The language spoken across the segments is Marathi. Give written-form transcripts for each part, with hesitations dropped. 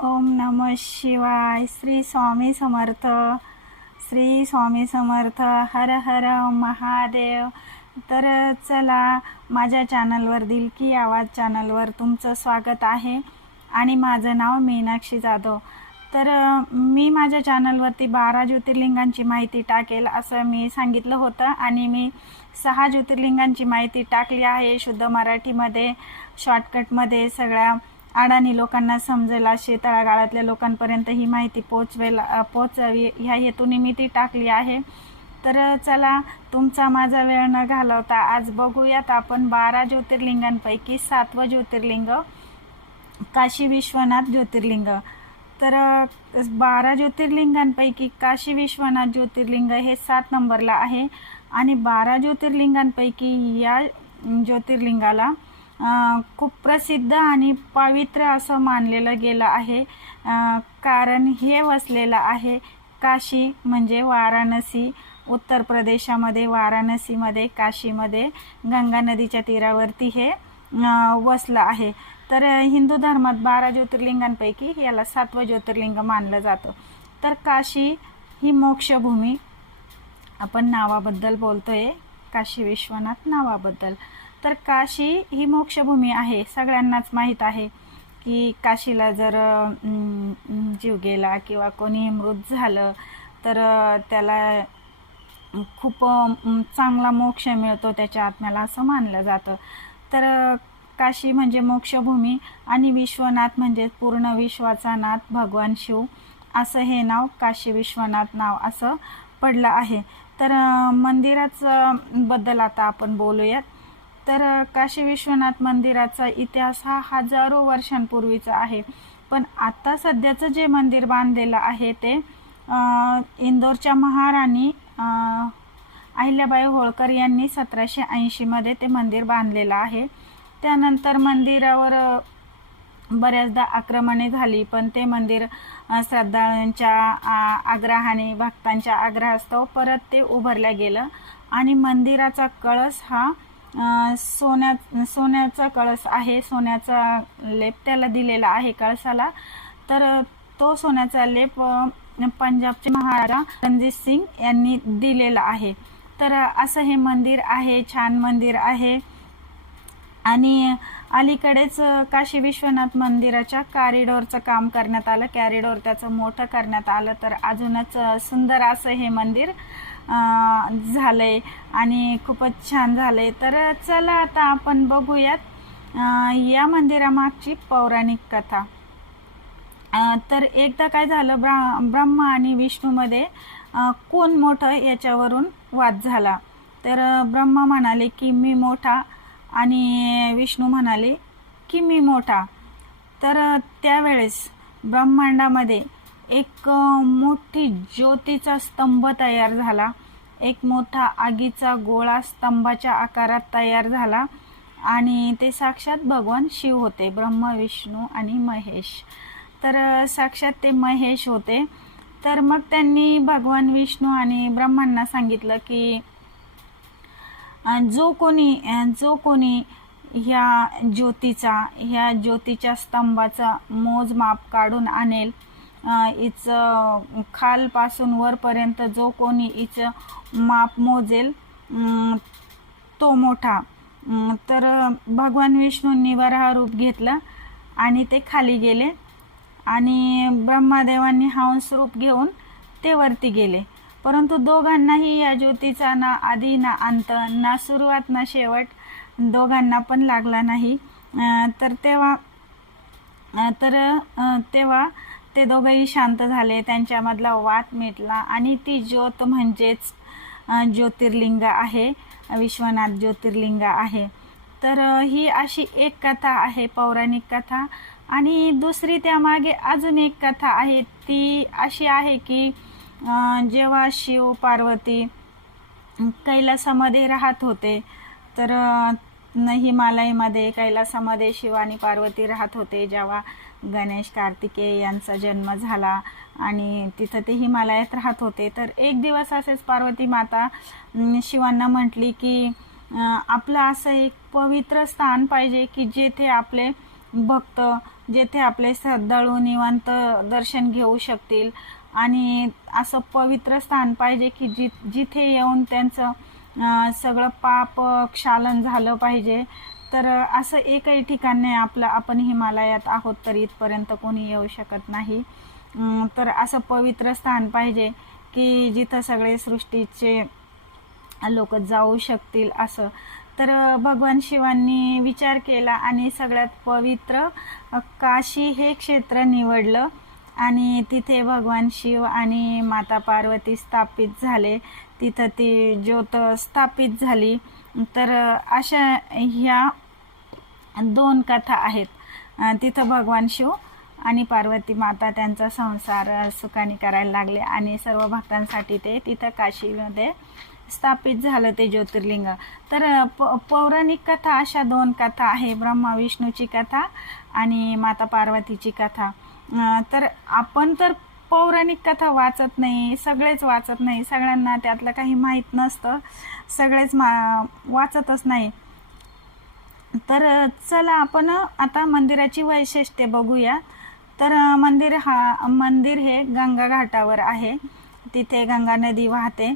ओम नमः शिवाय. श्री स्वामी समर्थ. श्री स्वामी समर्थ. हर हर महादेव. तर चला, माझ्या चॅनलवर दिल की आवाज चॅनलवर तुमचं स्वागत आहे आणि माझं नाव मीनाक्षी जाधव. तर मी माझ्या चॅनलवरती 12 ज्योतिर्लिंगांची माहिती टाकेल असं मी सांगितलं होतं आणि मी 6 ज्योतिर्लिंगांची माहिती टाकली आहे शुद्ध मराठीमध्ये, शॉर्टकटमध्ये, सगळ्या अडाणी लोकांना समजेल अशी, तळागाळातल्या लोकांपर्यंत ही माहिती पोचवावी ह्या हेतूने मी ती टाकली आहे. तर चला, तुमचा माझा वेळ न घालवता आज बघूयात आपण 12 ज्योतिर्लिंगांपैकी 7वं ज्योतिर्लिंग काशी विश्वनाथ ज्योतिर्लिंग. तर 12 ज्योतिर्लिंगांपैकी काशी विश्वनाथ ज्योतिर्लिंग हे 7 नंबरला आहे आणि 12 ज्योतिर्लिंगांपैकी या ज्योतिर्लिंगाला खूप प्रसिद्ध आणि पवित्र असं मानलेलं गेलं आहे. कारण हे वसलेलं आहे काशी म्हणजे वाराणसी, उत्तर प्रदेशामध्ये वाराणसीमध्ये, काशीमध्ये, गंगा नदीच्या तीरावरती हे वसलं आहे. तर हिंदू धर्मात 12 ज्योतिर्लिंगांपैकी याला 7वं ज्योतिर्लिंग मानलं जातं. तर काशी ही मोक्षभूमी, आपण नावाबद्दल बोलतोय, काशी विश्वनाथ नावाबद्दल. तर काशी ही मोक्षभूमी आहे. सगळ्यांनाच माहीत आहे की काशीला जर जीव गेला किंवा कोणी मृत झालं तर त्याला खूप चांगला मोक्ष मिळतो त्याच्या आत्म्याला असं मानलं जातं. तर काशी म्हणजे मोक्षभूमी आणि विश्वनाथ म्हणजे पूर्ण विश्वाचा नाथ भगवान शिव, असं हे नाव काशी विश्वनाथ नाव असं पडलं आहे. तर मंदिराचं बद्दल आता आपण बोलूयात. तर काशी विश्वनाथ मंदिराचा इतिहास हा हजारो वर्षांपूर्वीचा आहे. पण आता सध्याचं जे मंदिर बांधलेलं आहे ते इंदोरच्या महाराणी अहिल्याबाई होळकर यांनी 1780 मध्ये ते मंदिर बांधलेलं आहे. त्यानंतर मंदिरावर बऱ्याचदा आक्रमणे झाली, पण ते मंदिर श्रद्धाळूंच्या आग्रहाने, भक्तांच्या आग्रहास्तव परत ते उभारलं गेलं आणि मंदिराचा कळस हा सोन्याचा कळस आहे. सोन्याचा लेप त्याला दिलेला आहे कळसाला. तर तो सोन्याचा लेप पंजाबचे महाराजा रणजित सिंग यांनी दिलेला आहे. तर असं हे मंदिर आहे, छान मंदिर आहे. आणि अलीकडेच काशी विश्वनाथ मंदिराच्या कॉरिडॉरचं काम करण्यात आलं. कॉरिडॉर त्याचं मोठं करण्यात आलं, तर अजूनच सुंदर असं हे मंदिर झालंय आणि खूपच छान झालंय. तर चला आता आपण बघूयात या मंदिरामागची पौराणिक कथा. तर एकदा काय झालं, ब्रह्मा आणि विष्णूमध्ये कोण मोठं याच्यावरून वाद झाला. तर ब्रह्मा म्हणाले की मी मोठा आणि विष्णू म्हणाले की मी मोठा. तर त्यावेळेस ब्रह्मांडामध्ये एक मोठी ज्योतीचा स्तंभ तयार झाला. एक मोठा आगीचा गोळा स्तंभाच्या आकारात तयार झाला आणि ते साक्षात भगवान शिव होते. ब्रह्मा, विष्णू आणि महेश. तर साक्षात ते महेश होते. तर मग त्यांनी भगवान विष्णू आणि ब्रह्मांना सांगितलं की जो कोणी ह्या ज्योतीच्या स्तंभाचा मोजमाप काढून आणेल, हिचं खालपासून वरपर्यंत जो कोणी हिचं माप मोजेल तो मोठा. तर भगवान विष्णूंनी वराह रूप घेतलं आणि ते खाली गेले आणि ब्रह्मादेवांनी हंस रूप घेऊन ते वरती गेले. परंतु दोघांनाही या ज्योतीचा ना आधी ना अंत, ना सुरुवात ना शेवट, दोघांना पण लागला नाही. तर तेव्हा ते दोघंही शांत झाले. त्यांच्यामधला वाद मिटला आणि ती ज्योत म्हणजेच ज्योतिर्लिंग आहे, विश्वनाथ ज्योतिर्लिंग आहे. तर ही अशी एक कथा आहे, पौराणिक कथा. आणि दुसरी त्यामागे अजून एक कथा आहे. ती अशी आहे की जेव्हा शिव पार्वती कैलासामध्ये राहत होते, तर हिमालयमध्ये कैलासामध्ये शिव आणि पार्वती राहत होते. जेव्हा गणेश कार्तिकेय यांचा जन्म झाला आणि तिथं ते हिमालयात राहत होते, तर एक दिवस असेच पार्वती माता शिवांना म्हटली की आपलं असं एक पवित्र स्थान पाहिजे की जेथे आपले भक्त जेथे आपले श्रद्धाळू निवांत दर्शन घेऊ शकतील आणि असं पवित्र स्थान पाहिजे की जिथे येऊन त्यांचं सगळं पाप क्षालन झालं पाहिजे. तर असं एकही ठिकाण नाही आपण हिमालयात आहोत तर इथपर्यंत कोणी येऊ शकत नाही. तर असं पवित्र स्थान पाहिजे की जिथं सगळे सृष्टीचे लोक जाऊ शकतील असं. तर भगवान शिवांनी विचार केला आणि सगळ्यात पवित्र काशी हे क्षेत्र निवडलं आणि तिथे भगवान शिव आणि माता पार्वती स्थापित झाले. तिथं ती ज्योत स्थापित झाली. तर अशा ह्या 2 कथा आहेत. तिथं भगवान शिव आणि पार्वती माता त्यांचा संसार सुखाने करायला लागले आणि सर्व भक्तांसाठी ते तिथं काशीमध्ये स्थापित झालं ते ज्योतिर्लिंग. तर पौराणिक कथा अशा 2 कथा आहे, ब्रह्मा विष्णूची कथा आणि माता पार्वतीची कथा. तर आपण तर पौराणिक कथा वाचत नाही, सगळेच वाचत नाही, सगळ्यांना त्यातलं काही माहीत नसतं, सगळेच वाचतच नाही. तर चला आपण आता मंदिराची वैशिष्ट्ये बघूया. तर मंदिर हे गंगा घाटावर आहे. तिथे गंगा नदी वाहते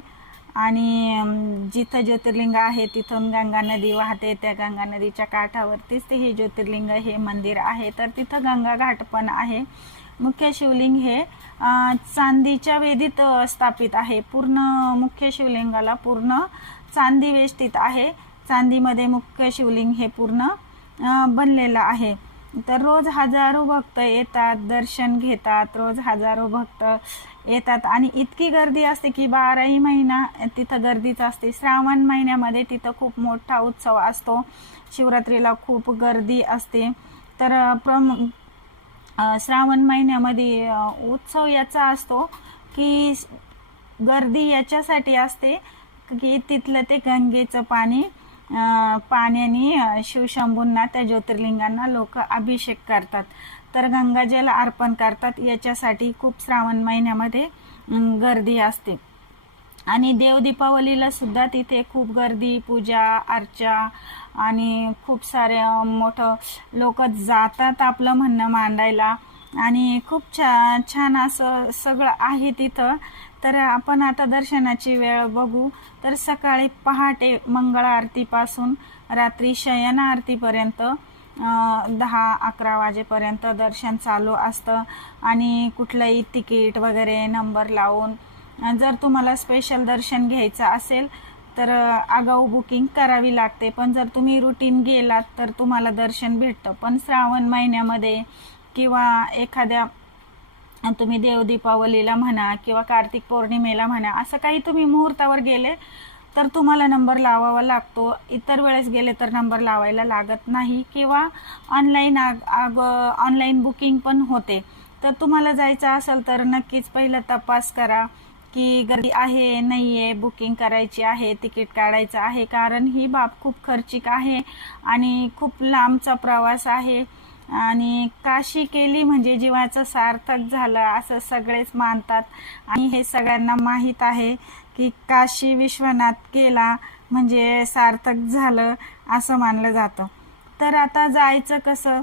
आणि जिथं ज्योतिर्लिंग आहे तिथून गंगा नदी वाहते. त्या गंगा नदीच्या काठावरतीच ते हे ज्योतिर्लिंग हे मंदिर आहे. तर तिथं गंगा घाट पण आहे. मुख्य शिवलिंग हे चांदीच्या वेदीत स्थापित आहे. पूर्ण मुख्य शिवलिंगाला पूर्ण चांदी वेष्टित आहे. चांदीमध्ये मुख्य शिवलिंग हे पूर्ण बनलेलं आहे. तर रोज हजारो भक्त येतात, दर्शन घेतात. रोज हजारो भक्त येतात आणि इतकी गर्दी असते की 12ही महिना तिथं गर्दीच असते. श्रावण महिन्यामध्ये तिथं खूप मोठा उत्सव असतो. शिवरात्रीला खूप गर्दी असते. तर श्रावण महिन्यामध्ये उत्सव याचा असतो की गर्दी याच्यासाठी असते की तिथलं ते गंगेचं पाण्याने शिवशंभूंना त्या ज्योतिर्लिंगांना लोक अभिषेक करतात. तर गंगाजल अर्पण करतात. याच्यासाठी खूप श्रावण महिन्यामध्ये गर्दी असते. आणि देव दीपावलीला सुद्धा तिथे खूप गर्दी, पूजा अर्चा आणि खूप सारे मोठं लोक जातात आपलं म्हणणं मांडायला आणि खूप छान असं सगळं आहे तिथं. तर आपण आता दर्शनाची वेळ बघू. तर सकाळी पहाटे मंगळ आरतीपासून रात्री शयन आरतीपर्यंत 10-11 वाजेपर्यंत दर्शन चालू असतं आणि कुठलंही तिकीट वगैरे नंबर लावून जर तुम्हाला स्पेशल दर्शन घ्यायचं असेल तर आगाऊ बुकिंग करावी लागते. पण जर तुम्ही रुटीन गेलात तर तुम्हाला दर्शन भेटतं. पण श्रावण महिन्यामध्ये किंवा एखाद्या तुम्ही देव दीपावलीला म्हणा किंवा कार्तिक पौर्णिमेला म्हणा असं काही तुम्ही मुहूर्तावर गेले तर तुम्हाला नंबर लावावा लागतो. इतर वेळेस गेले तर नंबर लावायला लागत नाही किंवा ऑनलाईन बुकिंग पण होते. तर तुम्हाला जायचं असेल तर नक्कीच पहिलं तपास करा की गर्दी आहे नाही आहे, बुकिंग करायची आहे, तिकीट काढायचं आहे. कारण ही बाब खूप खर्चिक आहे आणि खूप लांबचा प्रवास आहे आणि काशी केली म्हणजे जीवाचं सार्थक झालं असं सगळेच मानतात. आणि हे सगळ्यांना माहीत आहे की काशी विश्वनाथ केला म्हणजे सार्थक झालं असं मानलं जातं. तर आता जायचं कसं,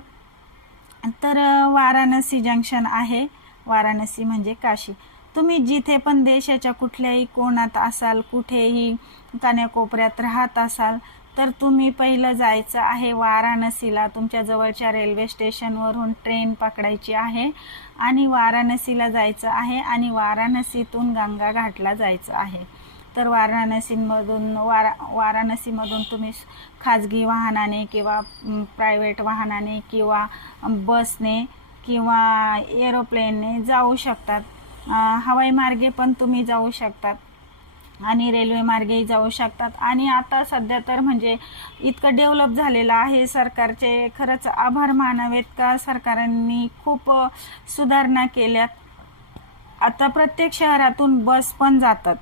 तर वाराणसी जंक्शन आहे. वाराणसी म्हणजे काशी. तुम्ही जिथे पण देशाच्या कुठल्याही कोणात असाल, कुठेही कानाकोपऱ्यात राहत असाल तर तुम्ही पहिलं जायचं आहे वाराणसीला. तुमच्या जवळच्या रेल्वे स्टेशनवरून ट्रेन पकडायची आहे आणि वाराणसीला जायचं आहे आणि वाराणसीतून गंगा घाटला जायचं आहे. तर वाराणसीमधून तुम्ही खाजगी वाहनाने किंवा प्रायव्हेट वाहनाने किंवा बसने किंवा एरोप्लेनने जाऊ शकतात. हवाई मार्गे पण तुम्ही जाऊ शकतात आणि रेल्वे मार्गेही जाऊ शकतात. आणि आता सध्या तर म्हणजे इतकं डेव्हलप झालेलं आहे. सरकारचे खरंच आभार मानावेत का सरकारांनी खूप सुधारणा केल्यात. आता प्रत्येक शहरातून बस पण जातात.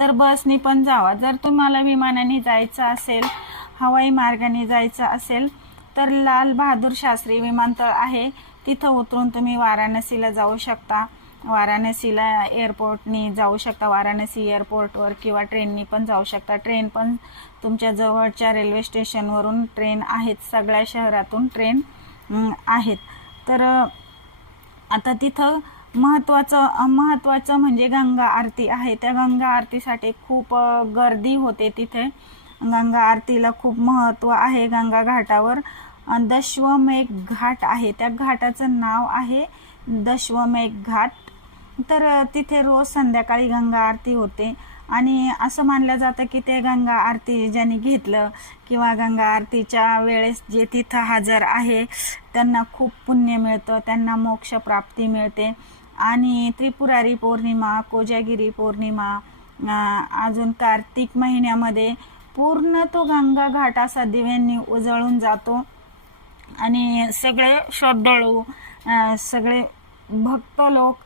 तर बसनी पण जावा. जर तुम्हाला विमानाने जायचं असेल, हवाई मार्गाने जायचं असेल तर लाल बहादूर शास्त्री विमानतळ आहे. तिथं उतरून तुम्ही वाराणसीला जाऊ शकता. वाराणसीला एअरपोर्टनी जाऊ शकता. वाराणसी एअरपोर्टवर किंवा ट्रेननी पण जाऊ शकता. ट्रेन पण तुमच्या जवळच्या रेल्वे स्टेशनवरून ट्रेन आहेत. सगळ्या शहरातून ट्रेन आहेत. तर आता तिथं महत्त्वाचं म्हणजे गंगा आरती आहे. त्या गंगा आरतीसाठी खूप गर्दी होते तिथे. गंगा आरतीला खूप महत्त्व आहे. गंगा घाटावर दशवमेघ घाट आहे, त्या घाटाचं नाव आहे दशवमेघ घाट. तर तिथे रोज संध्याकाळी गंगा आरती होते आणि असं मानलं जातं की ते गंगा आरती ज्यांनी घेतलं किंवा गंगा आरतीच्या वेळेस जे तिथं हजर आहे त्यांना खूप पुण्य मिळतं, त्यांना मोक्ष प्राप्ती मिळते. आणि त्रिपुरारी पौर्णिमा, कोजागिरी पौर्णिमा, अजून कार्तिक महिन्यामध्ये पूर्ण तो गंगा घाट असा दिव्यांनी उजळून जातो आणि सगळे श्रद्धाळू, सगळे भक्त लोक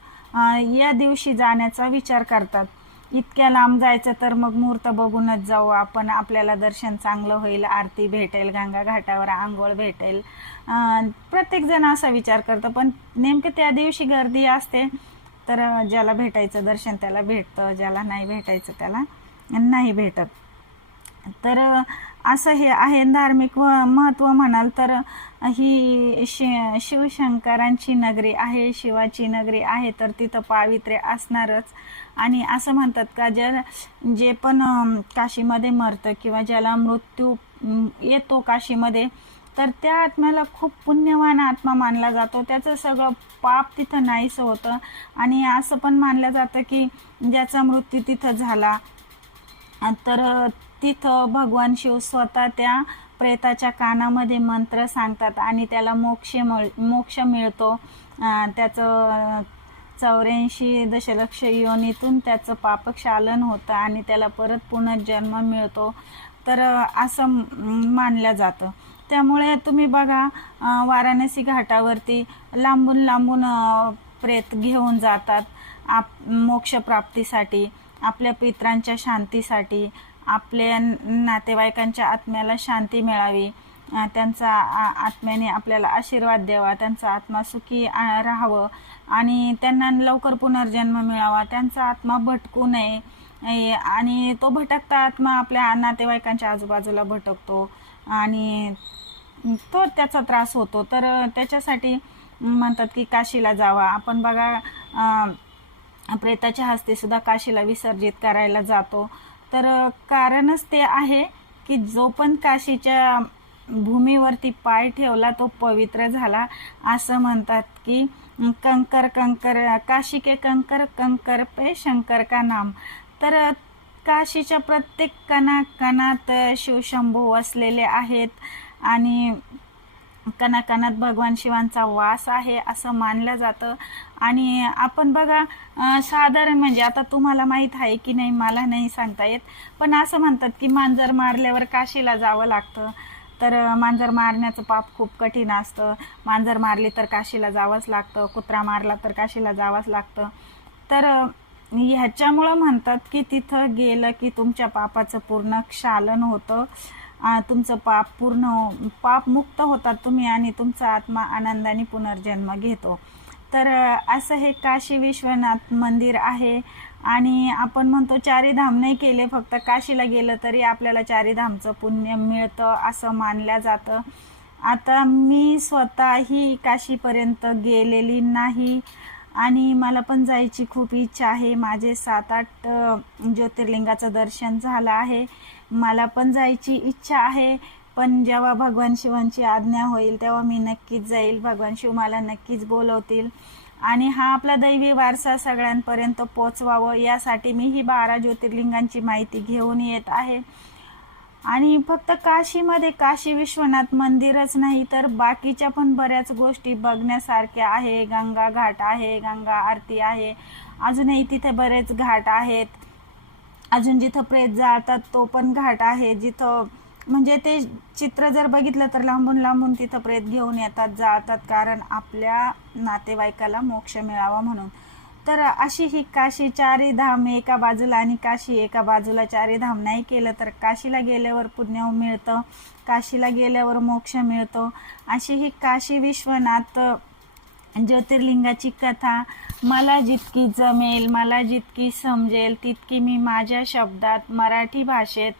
या दिवशी जाण्याचा विचार करतात. इतक्या लांब जायचं तर मग मुहूर्त बघूनच जाऊ आपण, आपल्याला दर्शन चांगलं होईल, आरती भेटेल, गंगा घाटावर आंघोळ भेटेल. प्रत्येक जण असा विचार करतं, पण नेमकं त्या दिवशी गर्दी असते. तर ज्याला भेटायचं दर्शन त्याला भेटतं, ज्याला नाही भेटायचं त्याला नाही भेटत. तर असं हे आहे. धार्मिक महत्त्व म्हणाल तर ही शिवशंकरांची नगरी आहे, शिवाची नगरी आहे, तर तिथं पावित्र्य असणारच. आणि असं म्हणतात का जे पण काशीमध्ये मरतं किंवा ज्याला मृत्यू येतो काशीमध्ये, तर त्या आत्म्याला खूप पुण्यवान आत्मा मानला जातो. त्याचं सगळं पाप तिथं नाहीसं होतं. आणि असं पण मानलं जातं की ज्याचा मृत्यू तिथं झाला तर तिथं भगवान शिव स्वतः त्या प्रेताच्या कानामध्ये मंत्र सांगतात आणि त्याला मोक्ष मिळतो. त्याचं 84 दशलक्ष योनीतून त्याचं पापक्षालन होतं आणि त्याला परत पुनर्जन्म मिळतो. तर असं मानलं जातं. त्यामुळे तुम्ही बघा, वाराणसी घाटावरती लांबून प्रेत घेऊन जातात मोक्षप्राप्तीसाठी, आपल्या पितरांच्या शांतीसाठी, आपल्या नातेवाईकांच्या आत्म्याला शांती मिळावी, त्यांचा आत्म्याने आपल्याला आशीर्वाद द्यावा, त्यांचा आत्मा सुखी राहावं आणि त्यांना लवकर पुनर्जन्म मिळावा, त्यांचा आत्मा भटकू नये. आणि तो भटकता आत्मा आपल्या नातेवाईकांच्या आजूबाजूला भटकतो आणि तो त्याचा त्रास होतो. तर त्याच्यासाठी म्हणतात की काशीला जावा. आपण बघा, प्रेताच्या हस्ते सुद्धा काशीला विसर्जित करायला जातो. तर कारणच ते आहे की जो पण काशीच्या भूमीवरती पाय ठेवला तो पवित्र झाला. असं म्हणतात की कंकर काशी के कंकर पे शंकर का नाम. तर काशीच्या प्रत्येक कणाकणात शिवशंभू वसलेले आहेत आणि कणाकणात भगवान शिवांचा वास आहे असं मानलं जातं. आणि आपण बघा, साधारण म्हणजे आता तुम्हाला माहीत आहे की नाही मला नाही सांगता येत, पण असं म्हणतात की मांजर मारल्यावर काशीला जावं लागतं. तर मांजर मारण्याचं पाप खूप कठीण असतं. मांजर मारली तर काशीला जावंच लागतं, कुत्रा मारला तर काशीला जावंच लागतं. तर ह्याच्यामुळं म्हणतात की तिथं गेलं की तुमच्या पापाचं पूर्ण क्षालन होतं, तुमचं पाप मुक्त होतात तुम्ही आणि तुमचा आत्मा आनंदाने पुनर्जन्म घेतो. तर असं हे काशी विश्वनाथ मंदिर आहे. आणि आपण म्हणतो चारीधाम नाही केले, फक्त काशीला गेलं तरी आपल्याला चारीधामचं पुण्य मिळतं असं मानलं जातं. आता मी स्वतःही काशीपर्यंत गेलेली नाही आणि मला पण जायची खूप इच्छा आहे. माझे 7-8 ज्योतिर्लिंगाचं दर्शन झालं आहे. मला पण जायची इच्छा आहे, पण जेव्हा भगवान शिवांची आज्ञा होईल तेव्हा मी नक्कीच जाईल. भगवान शिव मला नक्कीच बोलवतील आणि हा आपला दैवी वारसा सगळ्यांपर्यंत पोचवावं यासाठी मी ही 12 ज्योतिर्लिंगांची माहिती घेऊन येत आहे. आणि फक्त काशीमध्ये काशी विश्वनाथ मंदिरच नाही तर बाकीच्या पण बऱ्याच गोष्टी बघण्यासारख्या आहे. गंगा घाट आहे, गंगा आरती आहे, अजूनही तिथे बरेच घाट आहेत. अजून जिथं प्रेत जाळतात तो पण घाट आहे, जिथं म्हणजे ते चित्र जर बघितलं तर लांबून तिथं प्रेत घेऊन येतात, जाळतात, कारण आपल्या नातेवाईकाला मोक्ष मिळावा म्हणून. तर अशी ही काशी चारीधाम एका बाजूला आणि काशी एका बाजूला. चारीधाम नाही केलं तर काशीला गेल्यावर पुण्य मिळतं, काशीला गेल्यावर मोक्ष मिळतो. अशी ही काशी विश्वनाथ ज्योतिर्लिंगाची कथा मला जितकी जमेल, मला जितकी समजेल तितकी मी माझ्या शब्दात मराठी भाषेत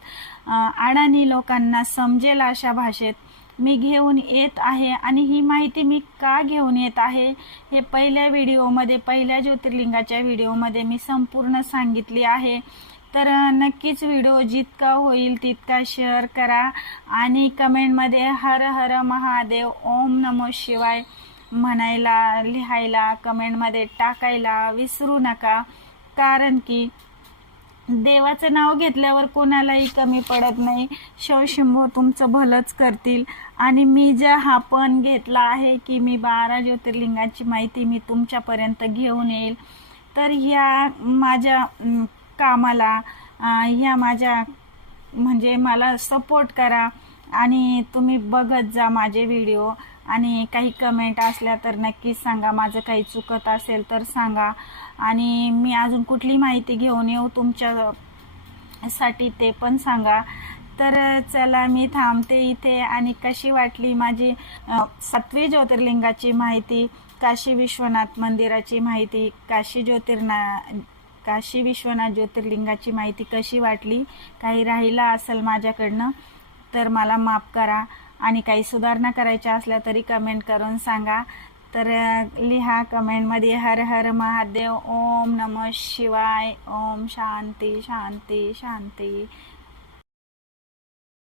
अडाणी लोकांना समजेल अशा भाषेत मी घेऊन येत आहे. आणि ही माहिती मी का घेऊन येत आहे हे पहिल्या ज्योतिर्लिंगाच्या व्हिडिओमध्ये मी संपूर्ण सांगितली आहे. तर नक्कीच व्हिडिओ जितका होईल तितका शेअर करा आणि कमेंटमध्ये हर हर महादेव ओम नमो शिवाय म्हणायला, लिहायला, कमेंटमध्ये टाकायला विसरू नका. कारण की देवाचं नाव घेतल्यावर कोणालाही कमी पडत नाही. शिवशंभो तुमचं भलंच करतील. आणि मी हा पण घेतला आहे की मी 12 ज्योतिर्लिंगाची माहिती मी तुमच्यापर्यंत घेऊन येईल. तर ह्या माझ्या कामाला, ह्या माझ्या म्हणजे मला सपोर्ट करा आणि तुम्ही बघत जा माझे व्हिडिओ. आणि काही कमेंट असल्या तर नक्कीच सांगा. माझं काही चुकत असेल तर सांगा आणि मी अजून कुठली माहिती घेऊन येऊ तुमच्यासाठी ते पण सांगा. तर चला मी थांबते इथे. आणि कशी वाटली माझी 7वी ज्योतिर्लिंगाची माहिती, काशी विश्वनाथ मंदिराची माहिती, काशी विश्वनाथ ज्योतिर्लिंगाची माहिती कशी वाटली? काही राहिला असेल माझ्याकडनं तर मला माफ करा. आणि काही सुधारणा करायच्या असल्या तरी कमेंट करून सांगा. तर लिहा कमेंटमध्ये हर हर महादेव, ओम नमः शिवाय, ओम शांती शांती शांती.